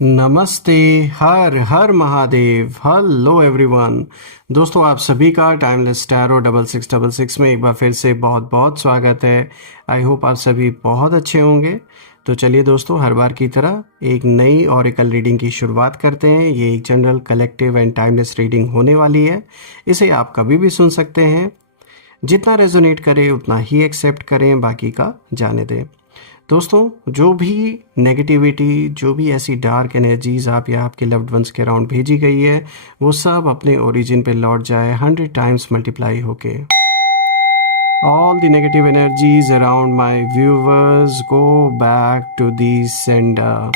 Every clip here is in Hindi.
नमस्ते। हर हर महादेव। Hello everyone. दोस्तों, आप सभी का टाइमलेस टैरो 6666 में एक बार फिर से बहुत बहुत स्वागत है। आई होप आप सभी बहुत अच्छे होंगे। तो चलिए दोस्तों, हर बार की तरह एक नई ऑरेकल रीडिंग की शुरुआत करते हैं। ये एक general, collective and timeless reading होने वाली है। इसे आप कभी भी सुन सकते हैं। जितना रेजोनेट करे उतना ही एक्सेप्ट करें, बाकी का जाने दें। दोस्तों, जो भी नेगेटिविटी, जो भी ऐसी डार्क एनर्जीज आप या आपके लव्ड वंस के अराउंड भेजी गई है, वो सब अपने ओरिजिन पे लौट जाए 100 टाइम्स मल्टीप्लाई होके। All the negative energies around my viewers go back to the sender.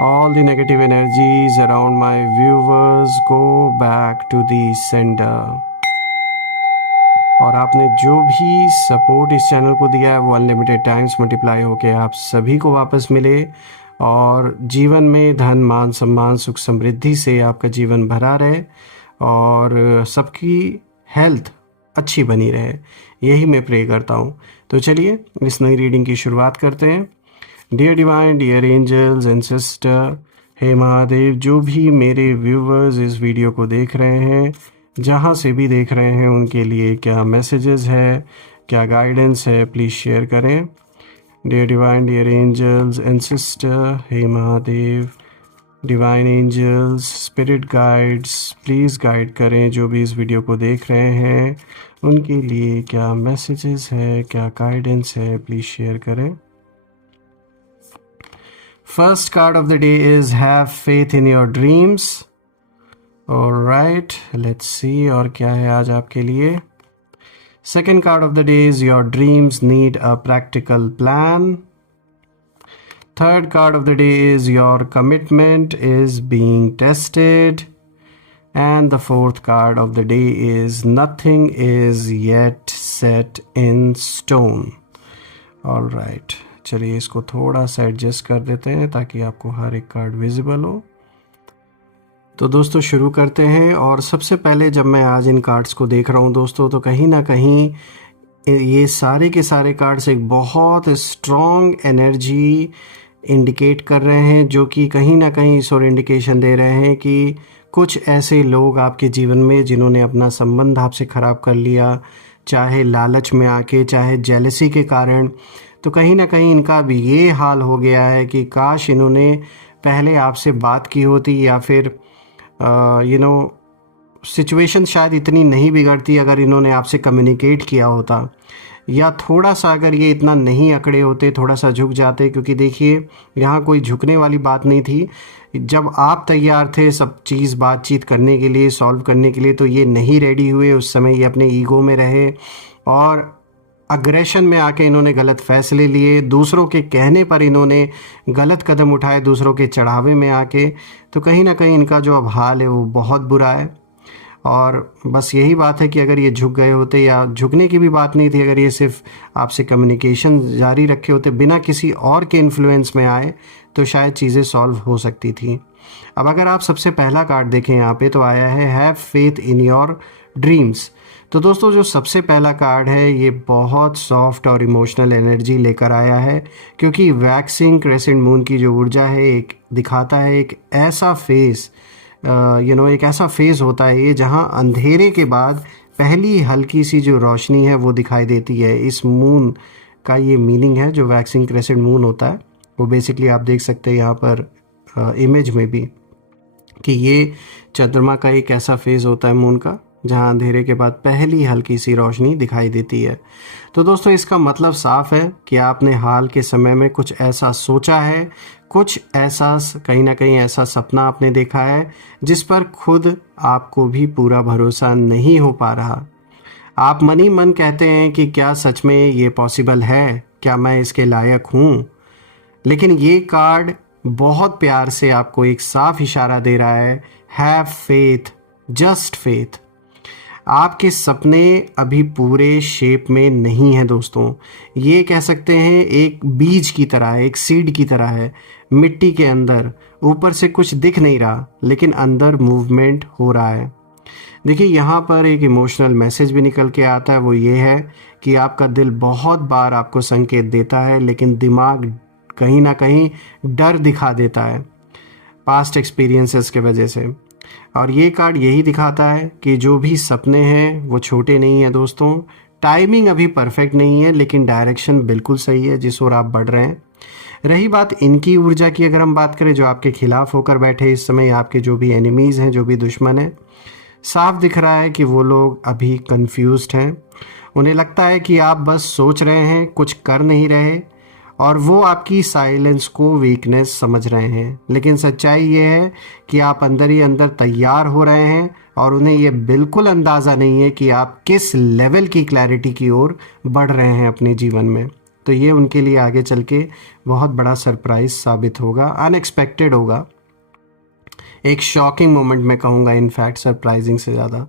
All the negative energies around my viewers go back to the sender. और आपने जो भी सपोर्ट इस चैनल को दिया है वो अनलिमिटेड टाइम्स मल्टीप्लाई होके आप सभी को वापस मिले, और जीवन में धन, मान, सम्मान, सुख, समृद्धि से आपका जीवन भरा रहे, और सबकी हेल्थ अच्छी बनी रहे। यही मैं प्रे करता हूँ। तो चलिए इस नई रीडिंग की शुरुआत करते हैं। Dear divine, dear angels and sister, हे महादेव, जो भी मेरे व्यूवर्स इस वीडियो को देख रहे हैं, जहाँ से भी देख रहे हैं, उनके लिए क्या मैसेजेस है, क्या गाइडेंस है, प्लीज़ शेयर करें। Dear divine, dear angels and sister, हे Mahadev, divine angels, spirit guides, please guide करें जो भी इस वीडियो को देख रहे हैं, उनके लिए क्या मैसेजेस है, क्या गाइडेंस है, प्लीज़ शेयर करें। First card of the day is have faith in your dreams. Alright, let's see और क्या है आज आपके लिए। Second card of the day is your dreams need a practical plan. Third card of the day is your commitment is being tested. And the fourth card of the day is nothing is yet set in stone. Alright, चलिए इसको थोड़ा सा एडजस्ट कर देते हैं ताकि आपको हर एक कार्ड विजिबल हो। तो दोस्तों शुरू करते हैं। और सबसे पहले जब मैं आज इन कार्ड्स को देख रहा हूँ दोस्तों, तो कहीं ना कहीं ये सारे के सारे कार्ड्स एक बहुत स्ट्रॉन्ग एनर्जी इंडिकेट कर रहे हैं, जो कि कहीं ना कहीं इस और इंडिकेशन दे रहे हैं कि कुछ ऐसे लोग आपके जीवन में जिन्होंने अपना संबंध आपसे ख़राब कर लिया, चाहे लालच में आके, चाहे जेलसी के कारण, तो कहीं ना कहीं इनका भी ये हाल हो गया है कि काश इन्होंने पहले आपसे बात की होती, या फिर सिचुएशन शायद इतनी नहीं बिगड़ती अगर इन्होंने आपसे कम्युनिकेट किया होता, या थोड़ा सा अगर ये इतना नहीं अकड़े होते, थोड़ा सा झुक जाते। क्योंकि देखिए, यहाँ कोई झुकने वाली बात नहीं थी। जब आप तैयार थे सब चीज़ बातचीत करने के लिए, सॉल्व करने के लिए, तो ये नहीं रेडी हुए। उस समय ये अपने ईगो में रहे और अग्रेशन में आके इन्होंने गलत फैसले लिए, दूसरों के कहने पर इन्होंने गलत कदम उठाए, दूसरों के चढ़ावे में आके। तो कहीं ना कहीं इनका जो अब हाल है वो बहुत बुरा है। और बस यही बात है कि अगर ये झुक गए होते, या झुकने की भी बात नहीं थी, अगर ये सिर्फ आपसे कम्युनिकेशन जारी रखे होते बिना किसी और के इन्फ्लुएंस में आए, तो शायद चीज़ें सॉल्व हो सकती थी। अब अगर आप सबसे पहला कार्ड देखें यहाँ पे, तो आया है have faith in your dreams. तो दोस्तों, जो सबसे पहला कार्ड है ये बहुत सॉफ्ट और इमोशनल एनर्जी लेकर आया है, क्योंकि वैक्सिंग क्रेसेंट मून की जो ऊर्जा है एक दिखाता है एक ऐसा फेस, एक ऐसा फेज़ होता है ये, जहां अंधेरे के बाद पहली हल्की सी जो रोशनी है वो दिखाई देती है। इस मून का ये मीनिंग है, जो वैक्सिंग क्रेसेंट मून होता है वो बेसिकली आप देख सकते हैं यहाँ पर इमेज में भी, कि ये चंद्रमा का एक ऐसा फेज़ होता है मून का, जहां अंधेरे के बाद पहली हल्की सी रोशनी दिखाई देती है। तो दोस्तों, इसका मतलब साफ है कि आपने हाल के समय में कुछ ऐसा सोचा है, कुछ ऐसा कहीं ना कहीं ऐसा सपना आपने देखा है जिस पर खुद आपको भी पूरा भरोसा नहीं हो पा रहा। आप मन ही मन कहते हैं कि क्या सच में ये पॉसिबल है, क्या मैं इसके लायक हूँ। लेकिन ये कार्ड बहुत प्यार से आपको एक साफ इशारा दे रहा है, हैव फेथ, जस्ट फेथ। आपके सपने अभी पूरे शेप में नहीं हैं दोस्तों। ये कह सकते हैं एक बीज की तरह है, एक सीड की तरह है, मिट्टी के अंदर। ऊपर से कुछ दिख नहीं रहा, लेकिन अंदर मूवमेंट हो रहा है। देखिए, यहाँ पर एक इमोशनल मैसेज भी निकल के आता है, वो ये है कि आपका दिल बहुत बार आपको संकेत देता है, लेकिन दिमाग कहीं ना कहीं डर दिखा देता है पास्ट एक्सपीरियंसेस के वजह से। और ये कार्ड यही दिखाता है कि जो भी सपने हैं वो छोटे नहीं हैं दोस्तों। टाइमिंग अभी परफेक्ट नहीं है, लेकिन डायरेक्शन बिल्कुल सही है जिस ओर आप बढ़ रहे हैं। रही बात इनकी ऊर्जा की, अगर हम बात करें जो आपके खिलाफ होकर बैठे इस समय, आपके जो भी एनिमीज़ हैं, जो भी दुश्मन हैं, साफ दिख रहा है कि वो लोग अभी कंफ्यूज्ड हैं। उन्हें लगता है कि आप बस सोच रहे हैं, कुछ कर नहीं रहे, और वो आपकी साइलेंस को वीकनेस समझ रहे हैं। लेकिन सच्चाई ये है कि आप अंदर ही अंदर तैयार हो रहे हैं और उन्हें ये बिल्कुल अंदाज़ा नहीं है कि आप किस लेवल की क्लैरिटी की ओर बढ़ रहे हैं अपने जीवन में। तो ये उनके लिए आगे चल के बहुत बड़ा सरप्राइज साबित होगा, अनएक्सपेक्टेड होगा, एक शॉकिंग मोमेंट मैं कहूँगा, इनफैक्ट सरप्राइजिंग से ज़्यादा।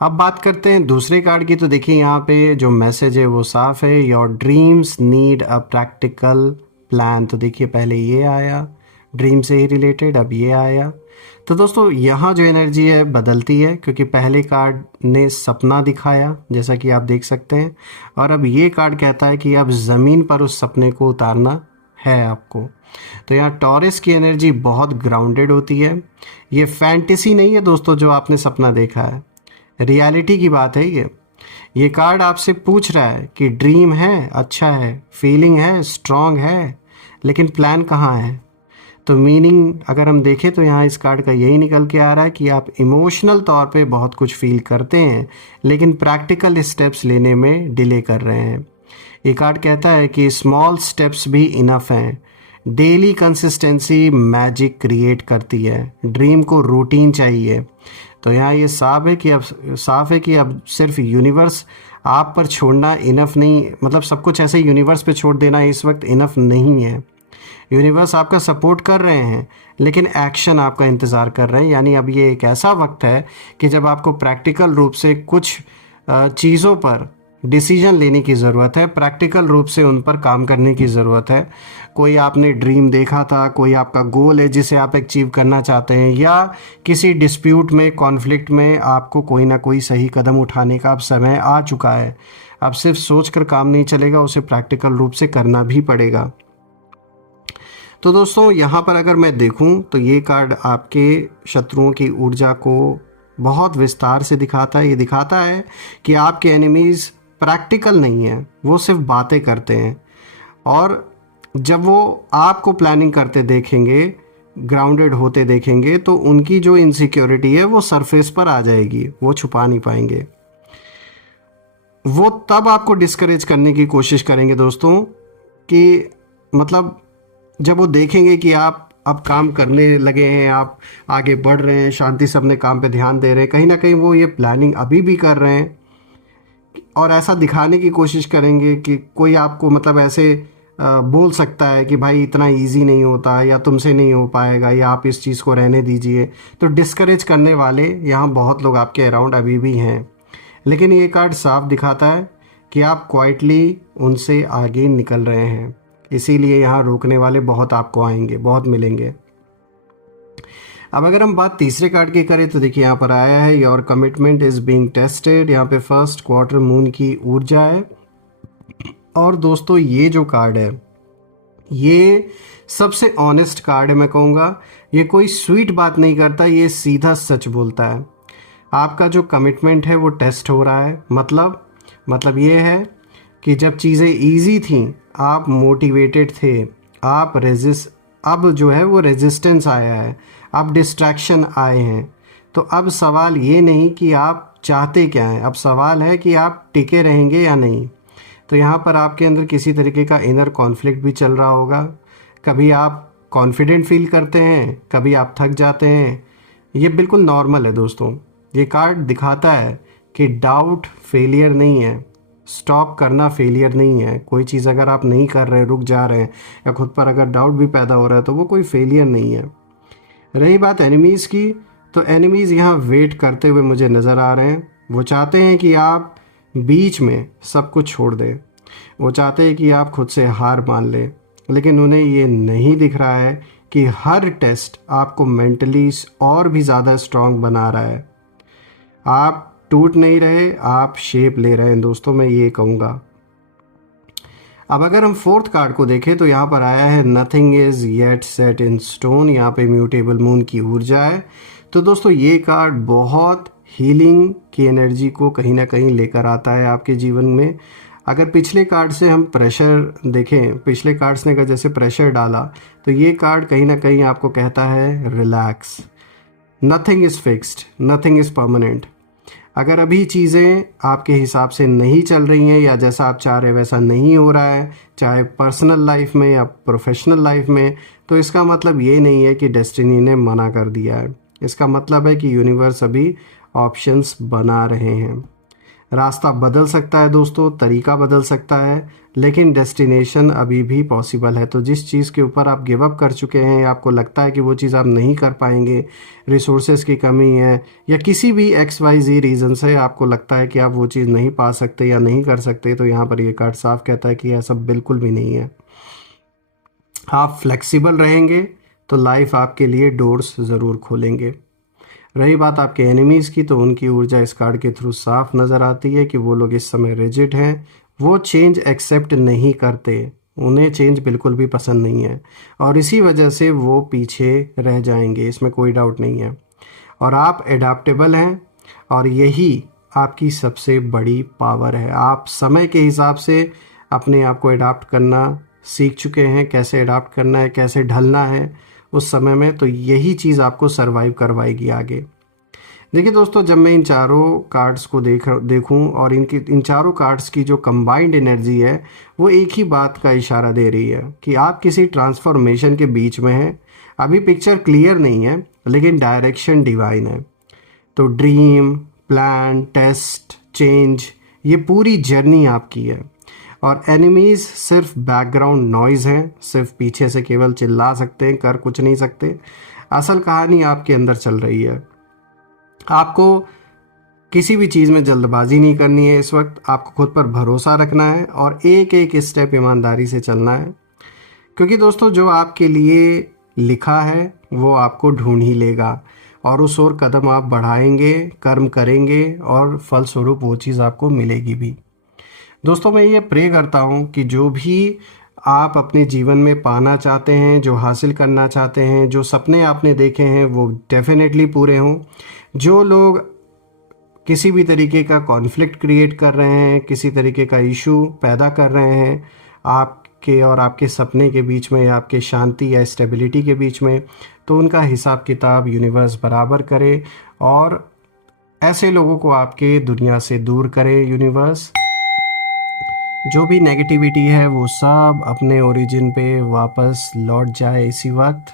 अब बात करते हैं दूसरे कार्ड की। तो देखिए यहाँ पे जो मैसेज है वो साफ है, your dreams need a practical plan. तो देखिए पहले ये आया ड्रीम से ही रिलेटेड, अब ये आया। तो दोस्तों यहाँ जो एनर्जी है बदलती है, क्योंकि पहले कार्ड ने सपना दिखाया जैसा कि आप देख सकते हैं, और अब ये कार्ड कहता है कि अब ज़मीन पर उस सपने को उतारना है आपको। तो यहाँ टॉरस की एनर्जी बहुत ग्राउंडेड होती है। ये फैंटेसी नहीं है दोस्तों जो आपने सपना देखा है, रियलिटी की बात है ये कार्ड आपसे पूछ रहा है कि ड्रीम है, अच्छा है, फीलिंग है, स्ट्रांग है, लेकिन प्लान कहाँ है। तो मीनिंग अगर हम देखें तो यहाँ इस कार्ड का यही निकल के आ रहा है कि आप इमोशनल तौर पे बहुत कुछ फील करते हैं, लेकिन प्रैक्टिकल स्टेप्स लेने में डिले कर रहे हैं। ये कार्ड कहता है कि स्मॉल स्टेप्स भी इनफ हैं। डेली कंसिस्टेंसी मैजिक क्रिएट करती है। ड्रीम को रूटीन चाहिए। तो यहाँ ये साफ है कि अब सिर्फ यूनिवर्स आप पर छोड़ना इनफ नहीं, मतलब सब कुछ ऐसे यूनिवर्स पे छोड़ देना इस वक्त इनफ नहीं है। यूनिवर्स आपका सपोर्ट कर रहे हैं, लेकिन एक्शन आपका इंतज़ार कर रहे हैं। यानी अब ये एक ऐसा वक्त है कि जब आपको प्रैक्टिकल रूप से कुछ चीज़ों पर डिसीजन लेने की ज़रूरत है, प्रैक्टिकल रूप से उन पर काम करने की ज़रूरत है। कोई आपने ड्रीम देखा था, कोई आपका गोल है जिसे आप अचीव करना चाहते हैं, या किसी डिस्प्यूट में, कॉन्फ्लिक्ट में आपको कोई ना कोई सही कदम उठाने का अब समय आ चुका है। अब सिर्फ सोच कर काम नहीं चलेगा, उसे प्रैक्टिकल रूप से करना भी पड़ेगा। तो दोस्तों यहाँ पर अगर मैं देखूँ तो ये कार्ड आपके शत्रुओं की ऊर्जा को बहुत विस्तार से दिखाता है। ये दिखाता है कि आपके एनिमीज़ प्रैक्टिकल नहीं है, वो सिर्फ बातें करते हैं, और जब वो आपको प्लानिंग करते देखेंगे, ग्राउंडेड होते देखेंगे, तो उनकी जो इनसिक्योरिटी है वो सरफेस पर आ जाएगी, वो छुपा नहीं पाएंगे। वो तब आपको डिस्करेज करने की कोशिश करेंगे दोस्तों, कि मतलब जब वो देखेंगे कि आप अब काम करने लगे हैं, आप आगे बढ़ रहे हैं, शांति से अपने काम पे ध्यान दे रहे हैं, कहीं ना कहीं वो ये प्लानिंग अभी भी कर रहे हैं, और ऐसा दिखाने की कोशिश करेंगे कि कोई आपको मतलब ऐसे बोल सकता है कि भाई इतना इजी नहीं होता, या तुमसे नहीं हो पाएगा, या आप इस चीज़ को रहने दीजिए। तो डिस्करेज करने वाले यहाँ बहुत लोग आपके अराउंड अभी भी हैं। लेकिन ये कार्ड साफ दिखाता है कि आप क्वाइटली उनसे आगे निकल रहे हैं, इसीलिए यहाँ रोकने वाले बहुत आपको आएंगे, बहुत मिलेंगे। अब अगर हम बात तीसरे कार्ड की करें तो देखिए यहाँ पर आया है your commitment is being tested. यहाँ पे फर्स्ट क्वार्टर मून की ऊर्जा है। और दोस्तों ये जो कार्ड है ये सबसे ऑनेस्ट कार्ड है, मैं कहूँगा। ये कोई स्वीट बात नहीं करता, ये सीधा सच बोलता है। आपका जो कमिटमेंट है वो टेस्ट हो रहा है। मतलब ये है कि जब चीज़ें ईजी थी, आप मोटिवेटेड थे, अब जो है वो रेजिस्टेंस आया है, अब डिस्ट्रैक्शन आए हैं। तो अब सवाल ये नहीं कि आप चाहते क्या हैं, अब सवाल है कि आप टिके रहेंगे या नहीं। तो यहाँ पर आपके अंदर किसी तरीके का इनर कॉन्फ्लिक्ट भी चल रहा होगा। कभी आप कॉन्फिडेंट फील करते हैं, कभी आप थक जाते हैं। ये बिल्कुल नॉर्मल है दोस्तों। ये कार्ड दिखाता है कि डाउट फेलियर नहीं है, स्टॉप करना फेलियर नहीं है। कोई चीज़ अगर आप नहीं कर रहे, रुक जा रहे हैं, या खुद पर अगर डाउट भी पैदा हो रहा है, तो वो कोई फेलियर नहीं है। रही बात एनिमीज़ की, तो एनिमीज़ यहाँ वेट करते हुए मुझे नज़र आ रहे हैं। वो चाहते हैं कि आप बीच में सब कुछ छोड़ दें, वो चाहते हैं कि आप खुद से हार मान लें, लेकिन उन्हें ये नहीं दिख रहा है कि हर टेस्ट आपको मेंटली और भी ज़्यादा स्ट्रांग बना रहा है। आप टूट नहीं रहे, आप शेप ले रहे हैं दोस्तों, मैं ये कहूँगा। अब अगर हम फोर्थ कार्ड को देखें तो यहाँ पर आया है nothing is yet set in stone. यहाँ पे म्यूटेबल मून की ऊर्जा है। तो दोस्तों ये कार्ड बहुत हीलिंग की एनर्जी को कहीं ना कहीं लेकर आता है आपके जीवन में। अगर पिछले कार्ड से हम प्रेशर देखें, पिछले कार्ड्स ने का जैसे प्रेशर डाला, तो ये कार्ड कहीं ना कहीं आपको कहता है relax, nothing is fixed, nothing is permanent. अगर अभी चीज़ें आपके हिसाब से नहीं चल रही हैं या जैसा आप चाह रहे वैसा नहीं हो रहा है, चाहे पर्सनल लाइफ में या प्रोफेशनल लाइफ में, तो इसका मतलब ये नहीं है कि डेस्टिनी ने मना कर दिया है। इसका मतलब है कि यूनिवर्स अभी ऑप्शंस बना रहे हैं। रास्ता बदल सकता है दोस्तों, तरीका बदल सकता है, लेकिन डेस्टिनेशन अभी भी पॉसिबल है। तो जिस चीज़ के ऊपर आप गिव अप कर चुके हैं, आपको लगता है कि वो चीज़ आप नहीं कर पाएंगे, रिसोर्सेज की कमी है या किसी भी XYZ रीज़न से आपको लगता है कि आप वो चीज़ नहीं पा सकते या नहीं कर सकते, तो यहाँ पर ये कार्ड साफ कहता है कि ऐसा बिल्कुल भी नहीं है। आप फ्लेक्सिबल रहेंगे तो लाइफ आपके लिए डोर्स ज़रूर खोलेंगे। रही बात आपके एनिमीज़ की, तो उनकी ऊर्जा इस कार्ड के थ्रू साफ नज़र आती है कि वो लोग इस समय रिजिड हैं, वो चेंज एक्सेप्ट नहीं करते, उन्हें चेंज बिल्कुल भी पसंद नहीं है और इसी वजह से वो पीछे रह जाएंगे, इसमें कोई डाउट नहीं है। और आप एडाप्टेबल हैं और यही आपकी सबसे बड़ी पावर है। आप समय के हिसाब से अपने आप को एडाप्ट करना सीख चुके हैं, कैसे एडाप्ट करना है, कैसे ढलना है उस समय में, तो यही चीज़ आपको सरवाइव करवाएगी आगे। देखिए दोस्तों, जब मैं इन चारों कार्ड्स को देखूं और इन चारों कार्ड्स की जो कंबाइंड एनर्जी है, वो एक ही बात का इशारा दे रही है कि आप किसी ट्रांसफॉर्मेशन के बीच में हैं। अभी पिक्चर क्लियर नहीं है, लेकिन डायरेक्शन डिवाइन है। तो ड्रीम, प्लान, टेस्ट, चेंज, ये पूरी जर्नी आपकी है और एनिमीज़ सिर्फ बैकग्राउंड नॉइज़ हैं, सिर्फ पीछे से केवल चिल्ला सकते हैं, कर कुछ नहीं सकते। असल कहानी आपके अंदर चल रही है। आपको किसी भी चीज़ में जल्दबाजी नहीं करनी है। इस वक्त आपको खुद पर भरोसा रखना है और एक एक स्टेप ईमानदारी से चलना है, क्योंकि दोस्तों जो आपके लिए लिखा है वो आपको ढूंढ ही लेगा और उस ओर कदम आप बढ़ाएंगे, कर्म करेंगे और फलस्वरूप वो चीज़ आपको मिलेगी भी। दोस्तों मैं ये प्रे करता हूँ कि जो भी आप अपने जीवन में पाना चाहते हैं, जो हासिल करना चाहते हैं, जो सपने आपने देखे हैं, वो डेफिनेटली पूरे हों। जो लोग किसी भी तरीके का कॉन्फ्लिक्ट क्रिएट कर रहे हैं, किसी तरीके का इशू पैदा कर रहे हैं आपके और आपके सपने के बीच में या आपके शांति या स्टेबिलिटी के बीच में, तो उनका हिसाब किताब यूनिवर्स बराबर करे और ऐसे लोगों को आपके दुनिया से दूर करे यूनिवर्स। जो भी नेगेटिविटी है वो सब अपने ओरिजिन पे वापस लौट जाए इसी वक्त।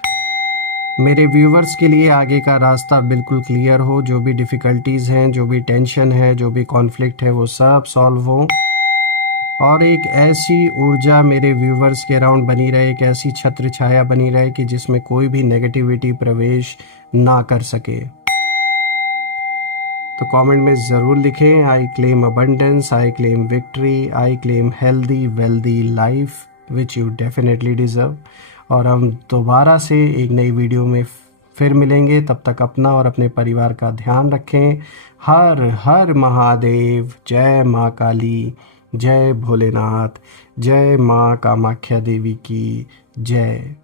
मेरे व्यूवर्स के लिए आगे का रास्ता बिल्कुल क्लियर हो, जो भी डिफ़िकल्टीज़ हैं, जो भी टेंशन है, जो भी कॉन्फ्लिक्ट है, वो सब सॉल्व हो और एक ऐसी ऊर्जा मेरे व्यूवर्स के अराउंड बनी रहे, एक ऐसी छत्र छाया बनी रहे कि जिसमें कोई भी नेगेटिविटी प्रवेश ना कर सके। तो कमेंट में ज़रूर लिखें, I claim abundance, I claim victory, I claim healthy wealthy life which you definitely deserve. और हम दोबारा से एक नई वीडियो में फिर मिलेंगे। तब तक अपना और अपने परिवार का ध्यान रखें। हर हर महादेव। जय माँ काली, जय भोलेनाथ, जय माँ कामाख्या देवी की जय।